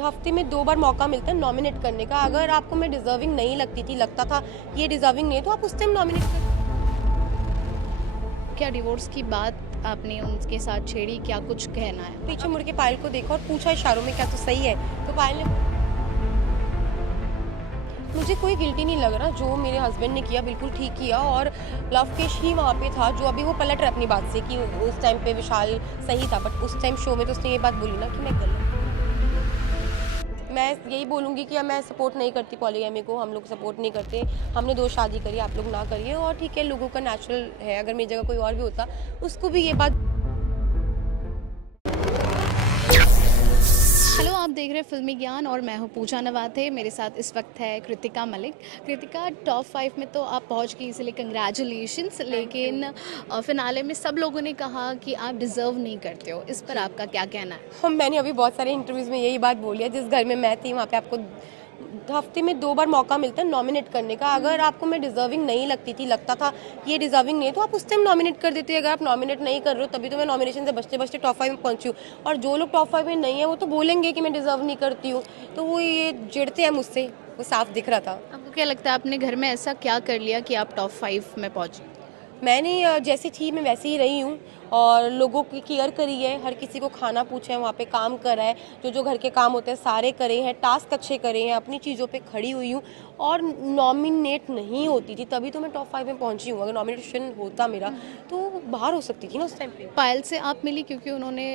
हफ्ते में 2 बार मौका मिलता है नॉमिनेट करने का। अगर आपको मैं डिजर्विंग नहीं लगती थी, लगता था ये डिजर्विंग नहीं है, तो आप उस टाइम नॉमिनेट कर। क्या डिवोर्स की बात आपने उनके साथ छेड़ी? क्या कुछ कहना है? पीछे मुड़ के पायल को देखा और पूछा इशारों में, क्या तो सही है? तो पायल ने, मुझे कोई गिल्टी नहीं लग रहा, जो मेरे हस्बैंड ने किया बिल्कुल ठीक किया। और लवकेश ही वहाँ पे था, जो अभी वो पलट रहा है अपनी बात से कि उस टाइम पे विशाल सही था, बट उस टाइम शो में तो उसने ये बात बोली ना कि मैं गलत। मैं यही बोलूँगी कि मैं सपोर्ट नहीं करती पॉलीगैमी को, हम लोग सपोर्ट नहीं करते। हमने 2 शादी करी, आप लोग ना करिए। और ठीक है, लोगों का नेचुरल है, अगर मेरी जगह कोई और भी होता उसको भी ये बात। हेलो, आप देख रहे हैं फिल्मी ज्ञान और मैं हूं पूजा नवाथे। मेरे साथ इस वक्त है कृतिका मलिक। कृतिका, टॉप 5 में तो आप पहुंच गई, इसलिए कंग्रेचुलेशंस। लेकिन फिनाले में सब लोगों ने कहा कि आप डिज़र्व नहीं करते हो। इस पर आपका क्या कहना है? मैंने अभी बहुत सारे इंटरव्यूज़ में यही बात बोली है। जिस घर में मैं थी वहाँ पे आपको हफ्ते में 2 बार मौका मिलता है नॉमिनेट करने का। अगर आपको मैं डिजर्विंग नहीं लगती थी, लगता था ये डिजर्विंग नहीं है, तो आप उस टाइम नॉमिनेट कर देते। अगर आप नॉमिनेट नहीं कर रहे हो, तभी तो मैं नॉमिनेशन से बचते बचते टॉप 5 में पहुंची हूँ। और जो लोग टॉप 5 में नहीं है, वो तो बोलेंगे कि मैं डिजर्व नहीं करती हूँ, तो वो ये चिढ़ते हैं मुझसे, वो साफ दिख रहा था। आपको क्या लगता है, आपने घर में ऐसा क्या कर लिया कि आप टॉप 5 में पहुंची? मैंने जैसी थी मैं वैसी ही रही हूँ, और लोगों की केयर करी है, हर किसी को खाना पूछा है, वहाँ पे काम करा है, जो जो घर के काम होते हैं सारे करे हैं, टास्क अच्छे करे हैं, अपनी चीज़ों पे खड़ी हुई हूँ। और नॉमिनेट नहीं होती थी तभी तो मैं टॉप 5 में पहुँची हूँ। अगर नॉमिनेशन होता मेरा, तो बाहर हो सकती थी ना उस टाइम पे। पायल से आप मिली क्योंकि उन्होंने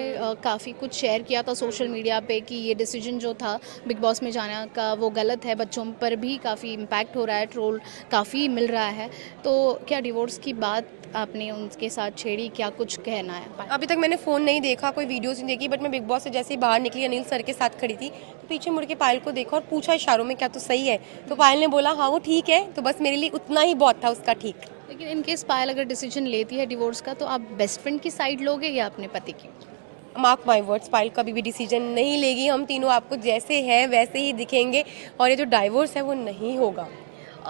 काफ़ी कुछ शेयर किया था सोशल मीडिया पे कि ये डिसीजन जो था बिग बॉस में जाने का वो गलत है, बच्चों पर भी काफ़ी इम्पैक्ट हो रहा है, ट्रोल काफ़ी मिल रहा है। तो क्या डिवोर्स की बात आपने उनके साथ छेड़ी? क्या कुछ कहना है पायल? अभी तक मैंने फ़ोन नहीं देखा, कोई वीडियोज़ नहीं देखी, बट मैं बिग बॉस से जैसे ही बाहर निकली अनिल सर के साथ खड़ी थी, तो पीछे मुड़ के पायल को देखा और पूछा इशारों में, क्या तो सही है? तो पायल ने बोला हाँ वो ठीक है, तो बस मेरे लिए उतना ही बहुत था उसका ठीक। लेकिन इन केस पायल अगर डिसीजन लेती है डिवोर्स का, तो आप बेस्ट फ्रेंड की साइड लोगे या अपने पति की? मार्क माई वर्ड्स, पायल कभी भी डिसीजन नहीं लेगी। हम तीनों आपको जैसे हैं वैसे ही दिखेंगे, और ये जो डाइवोर्स है वो नहीं होगा।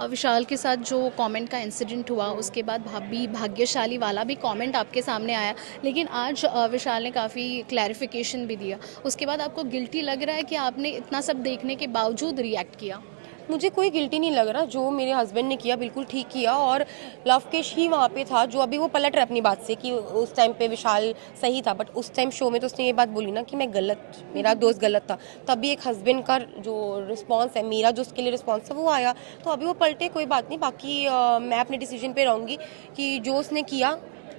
विशाल के साथ जो कमेंट का इंसिडेंट हुआ, उसके बाद भाभी भाग्यशाली वाला भी कमेंट आपके सामने आया, लेकिन आज विशाल ने काफ़ी क्लैरिफिकेशन भी दिया। उसके बाद आपको गिल्टी लग रहा है कि आपने इतना सब देखने के बावजूद रिएक्ट किया? मुझे कोई गिल्टी नहीं लग रहा, जो मेरे हस्बैंड ने किया बिल्कुल ठीक किया। और लवकेश ही वहाँ पे था, जो अभी वो पलट रहा है अपनी बात से कि उस टाइम पे विशाल सही था, बट उस टाइम शो में तो उसने ये बात बोली ना कि मैं गलत, मेरा दोस्त गलत था। तभी एक हस्बैंड का जो रिस्पॉन्स है, मेरा जो उसके लिए रिस्पॉन्स था वो आया, तो अभी वो पलटे, कोई बात नहीं। बाकी मैं अपने डिसीजन पे रहूँगी कि जो उसने किया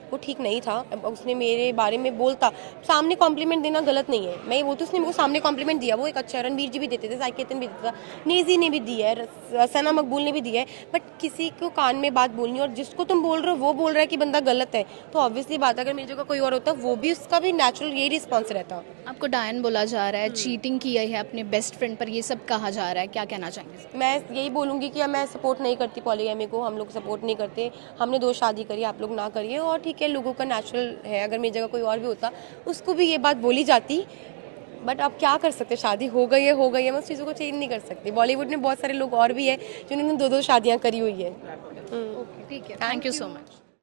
वो ठीक नहीं था। अब उसने मेरे बारे में बोलता, सामने कॉम्प्लीमेंट देना गलत नहीं है, मैं ये बोलती हूँ उसने मेरे को सामने कॉम्प्लीमेंट दिया, वो एक अच्छा, रणवीर जी भी देते थे, साइकेतन भी देता था, नेजी ने भी दिया है, सना मकबूल ने भी दिया है। बट किसी को कान में बात बोलनी, और जिसको तुम बोल रहे हो वो बोल रहा है कि बंदा गलत है, तो ऑब्वियसली बात है, अगर मेरी जगह कोई और होता वो भी, उसका भी नेचुरल यही रिस्पॉन्स रहता। आपको डायन बोला जा रहा है, चीटिंग की है अपने बेस्ट फ्रेंड पर, ये सब कहा जा रहा है, क्या कहना चाहेंगे? मैं यही बोलूँगी कि मैं सपोर्ट नहीं करती पॉलीगैमी को, हम लोग सपोर्ट नहीं करते। हमने 2 शादी करी, आप लोग ना करिए। और ठीक है, लोगों का नेचुरल है, अगर मेरी जगह कोई और भी होता उसको भी ये बात बोली जाती। बट अब क्या कर सकते, शादी हो गई है, हो गई है, मैं उस चीज़ों को चेंज नहीं कर सकती। बॉलीवुड में बहुत सारे लोग और भी हैं जिन्होंने 2-2 शादियाँ करी हुई है। ओके, ठीक है, thank thank you so you. Much.